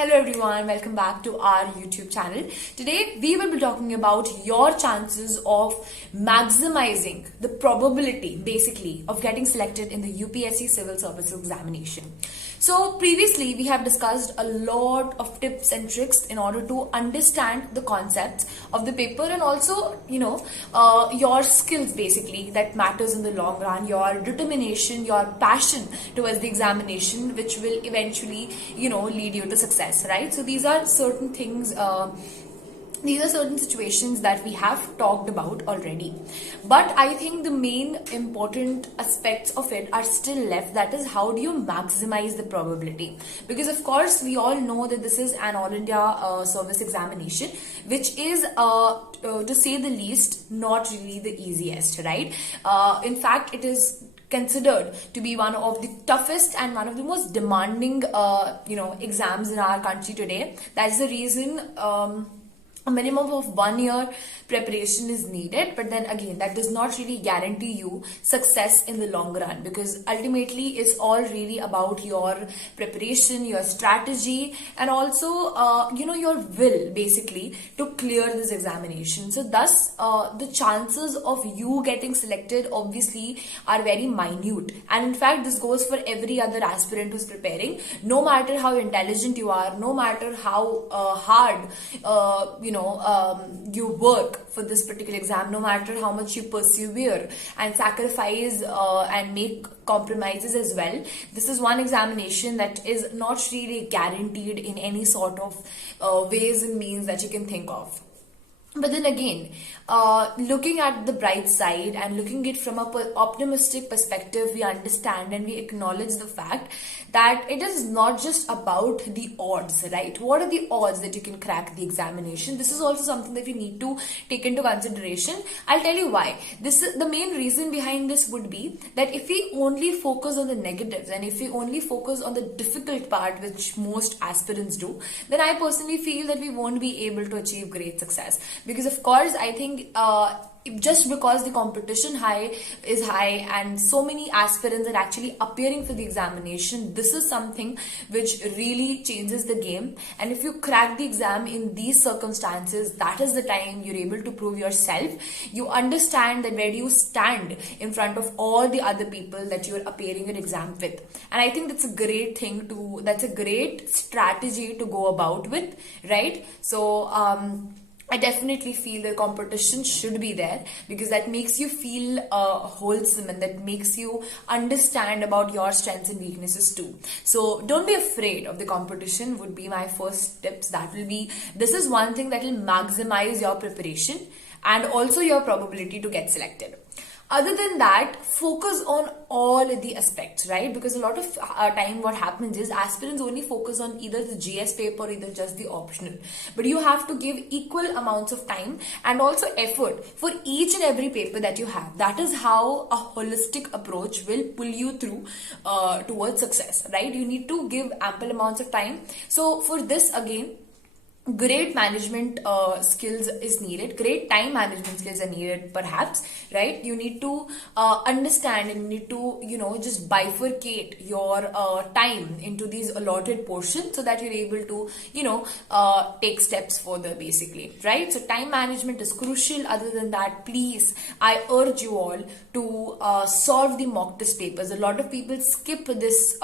Hello everyone, welcome back to our YouTube channel. Today we will be talking about your chances of maximizing the probability basically of getting selected in the UPSC Civil Service examination. So previously we have discussed a lot of tips and tricks in order to understand the concepts of the paper and also your skills basically that matters in the long run, your determination, your passion towards the examination, which will eventually lead you to success, right? So these are certain things, these are certain situations that we have talked about already, but I think the main important aspects of it are still left. That is, how do you maximize the probability? Because of course we all know that this is an all India service examination, which is to say the least not really the easiest, right? In fact, it is considered to be one of the toughest and one of the most demanding exams in our country today. That's the reason a minimum of 1 year preparation is needed, but then again that does not really guarantee you success in the long run, because ultimately it's all really about your preparation, your strategy, and also your will basically to clear this examination. So thus the chances of you getting selected obviously are very minute, and in fact this goes for every other aspirant who's preparing. No matter how intelligent you are, no matter how hard you work for this particular exam, no matter how much you persevere and sacrifice and make compromises as well, this is one examination that is not really guaranteed in any sort of ways and means that you can think of. But then again, looking at the bright side and looking at it from an optimistic perspective, we understand and we acknowledge the fact that it is not just about the odds, right? What are the odds that you can crack the examination? This is also something that we need to take into consideration. I'll tell you why. This is the main reason behind this would be that if we only focus on the negatives and if we only focus on the difficult part, which most aspirants do, then I personally feel that we won't be able to achieve great success. Because of course, I think just because the competition is high and so many aspirants are actually appearing for the examination, this is something which really changes the game. And if you crack the exam in these circumstances, that is the time you're able to prove yourself. You understand that where do you stand in front of all the other people that you're appearing your exam with. And I think that's a great thing that's a great strategy to go about with, right? So I definitely feel that competition should be there, because that makes you feel wholesome and that makes you understand about your strengths and weaknesses too. So don't be afraid of the competition would be my first tips. This is one thing that will maximize your preparation and also your probability to get selected. Other than that, focus on all the aspects, right? Because a lot of time what happens is aspirants only focus on either the GS paper or either just the optional. But you have to give equal amounts of time and also effort for each and every paper that you have. That is how a holistic approach will pull you through towards success, right? You need to give ample amounts of time. So for this again, great management skills is needed, great time management skills are needed perhaps, right? You need to understand and you need to just bifurcate your time into these allotted portions so that you're able to take steps further basically, right? So time management is crucial. Other than that, please, I urge you all to solve the mock test papers. A lot of people skip this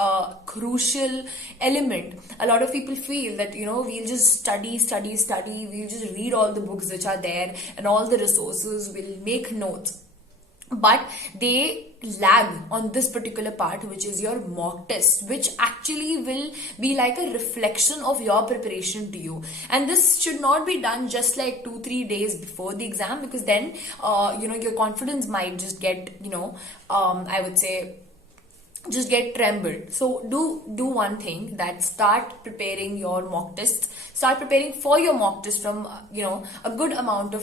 crucial element. A lot of people feel that we'll just study, we'll just read all the books which are there and all the resources, will make notes, but they lag on this particular part, which is your mock test, which actually will be like a reflection of your preparation to you. And this should not be done just like 2-3 days before the exam, because then your confidence might just get I would say just get trembled. So do one thing, that start preparing your mock tests, start preparing for your mock test from a good amount of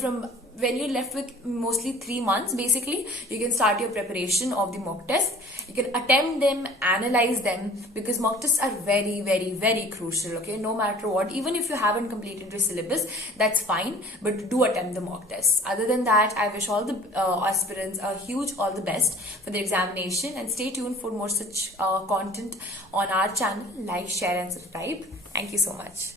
from when you're left with mostly 3 months, basically, you can start your preparation of the mock test. You can attempt them, analyze them, because mock tests are very, very, very crucial, okay? No matter what, even if you haven't completed your syllabus, that's fine, but do attempt the mock tests. Other than that, I wish all the aspirants a huge all the best for the examination, and stay tuned for more such content on our channel. Like, share and subscribe. Thank you so much.